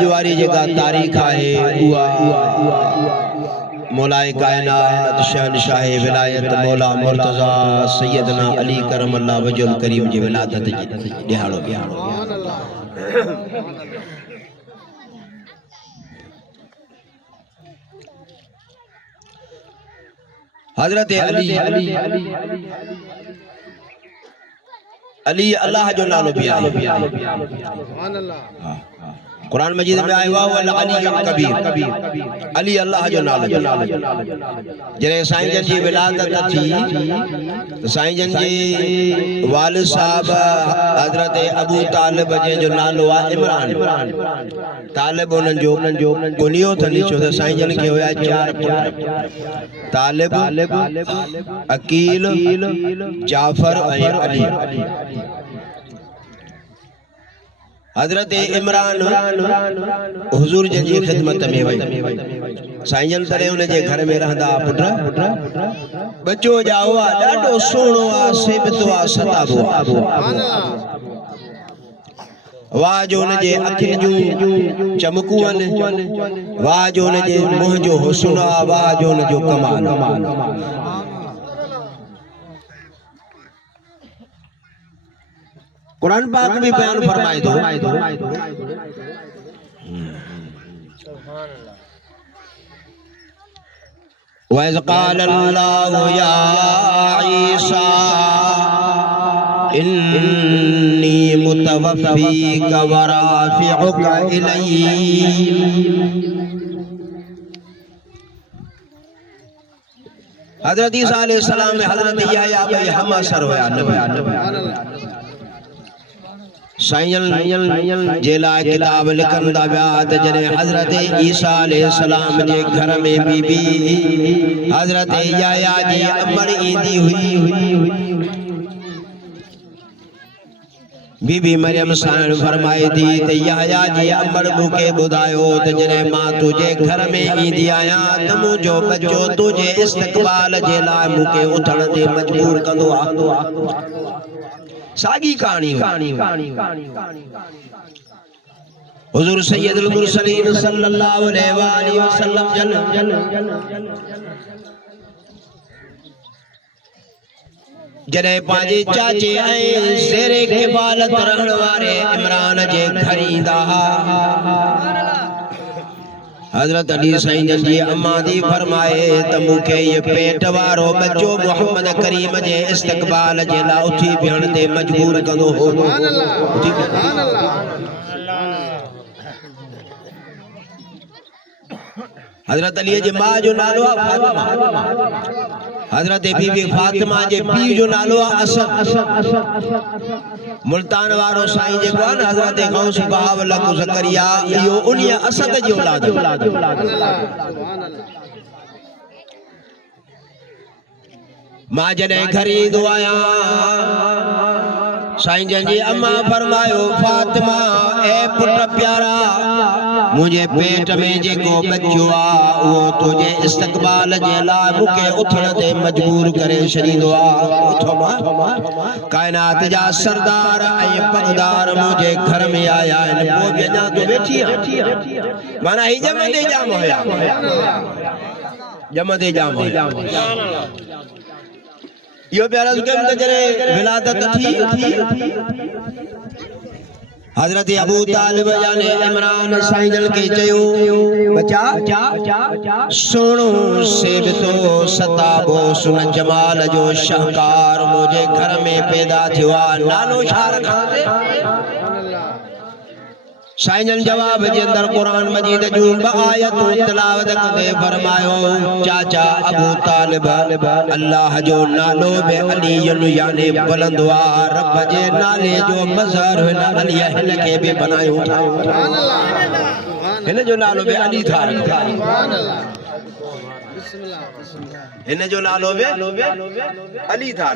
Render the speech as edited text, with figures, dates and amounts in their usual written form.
جواری جگہ تاریخ آئے مولائے کائنات شہنشاہ ولایت مولا مرتضی سیدنا علی کرم اللہ وجہ الکریم جی ولادت جی دہاڑو حضرت علی اللہ جو نالو بھی آئے قرآن مجید میں آئے واو العلی الکبیر علی اللہ جو نالو جنہیں سائن جن جی ولادت تھی سائن جن جی والد صاحب حضرت ابو طالب جو نالو عمران طالب انہن جو گنیو تھنی چھو تھا سائن جن کے ہویا چار طالب عقیل جعفر علی حضرت عمران حضور جن جی خدمت میں وئی سائیں جن ترے انہیں جے گھر میں رہندا پٹرا بچو جاوا ڈاڈو سونو آ سیبتو آ ستابو واہ جو انہیں جے اکھیں جو چمکو آنے واہ جو انہیں جے موہ جو حسنہ واہ جو انہیں جو کمال قرآن پاک بھی بیان فرمائے دو وَإِذْ قَالَ اللَّهُ يَا عِيسَى إِنِّي مُتَوَفِّيكَ وَرَافِعُكَ إِلَيَّ حضرت عیسیٰ علیہ السلام حضرت یحییٰ بھئی ہم اثر ہویا نبی سائن جیلا کتاب لکھن دا بیات جنہیں حضرت عیسیٰ علیہ السلام جے گھر میں بی بی حضرت یحییٰ جی امر ایندی ہوئی بی بی مریم سائن فرمائی دی تے یحییٰ جی امر بھوکے بدایو تے جنہیں ماں تجھے گھر میں ایندی آیا تمو جو بچو تجھے استقبال جیلا بھوکے اٹھن دے مجبور کندو ساگی کہانی حضور سید المرسلین صلی اللہ علیہ وآلہ وسلم جنہیں پاجے چاچے آئیں زیر کفالت رہنوارے عمران جے گھریندہ حضرت علی سائن جن جی اماں دی فرمائے تمو کے یہ پیٹ وارو بچو محمد کریم جے استقبال جے لا اٹھی بیان دے مجبور کندو ہو حضرت علی جے ماں جو نالو فاطمہ حضرت بی بی فاطمہ جے پی جو نالو اسد ملتان وارو سائیں جے کوان حضرت غوث بہاولہ کو زکریا یہ انہی اسد جی اولاد ماں جنہیں گھرین دعایا سائیں جن جی اماں فرمایو فاطمہ اے پٹر پیارا مجھے پیٹ میں جے کو بچوا وہ تجھے استقبال جیلا مکے اٹھن دے مجبور کرے شریدوا اٹھو ماں کائنات جا سردار اے پقدار مجھے گھر میں آیا ان کو بیجا تو بیٹھی مانا ہی جمع دے جام ہویا جمع دے جام ہویا یہ پیارا سکم تجرے ولادت تھی حضرت ابو طالب یعنی عمران سائن جن کے چیو بچا سونو سیبتو ستابو سن جمال جو شہکار مجھے گھر میں پیدا تھوا نالو شار کھاتے سائن جن جواب جے اندر قرآن مجید جو بآیت تلاوت کرتے فرمایو چاچا ابو طالب اللہ جو نالو بے علی یعنی بلندوا رب جے نالے جو مظہر ہونا علی ہن کے بھی بنایو تھا ہن جو نالو بے علی تھا ہن جو نالو بے علی تھا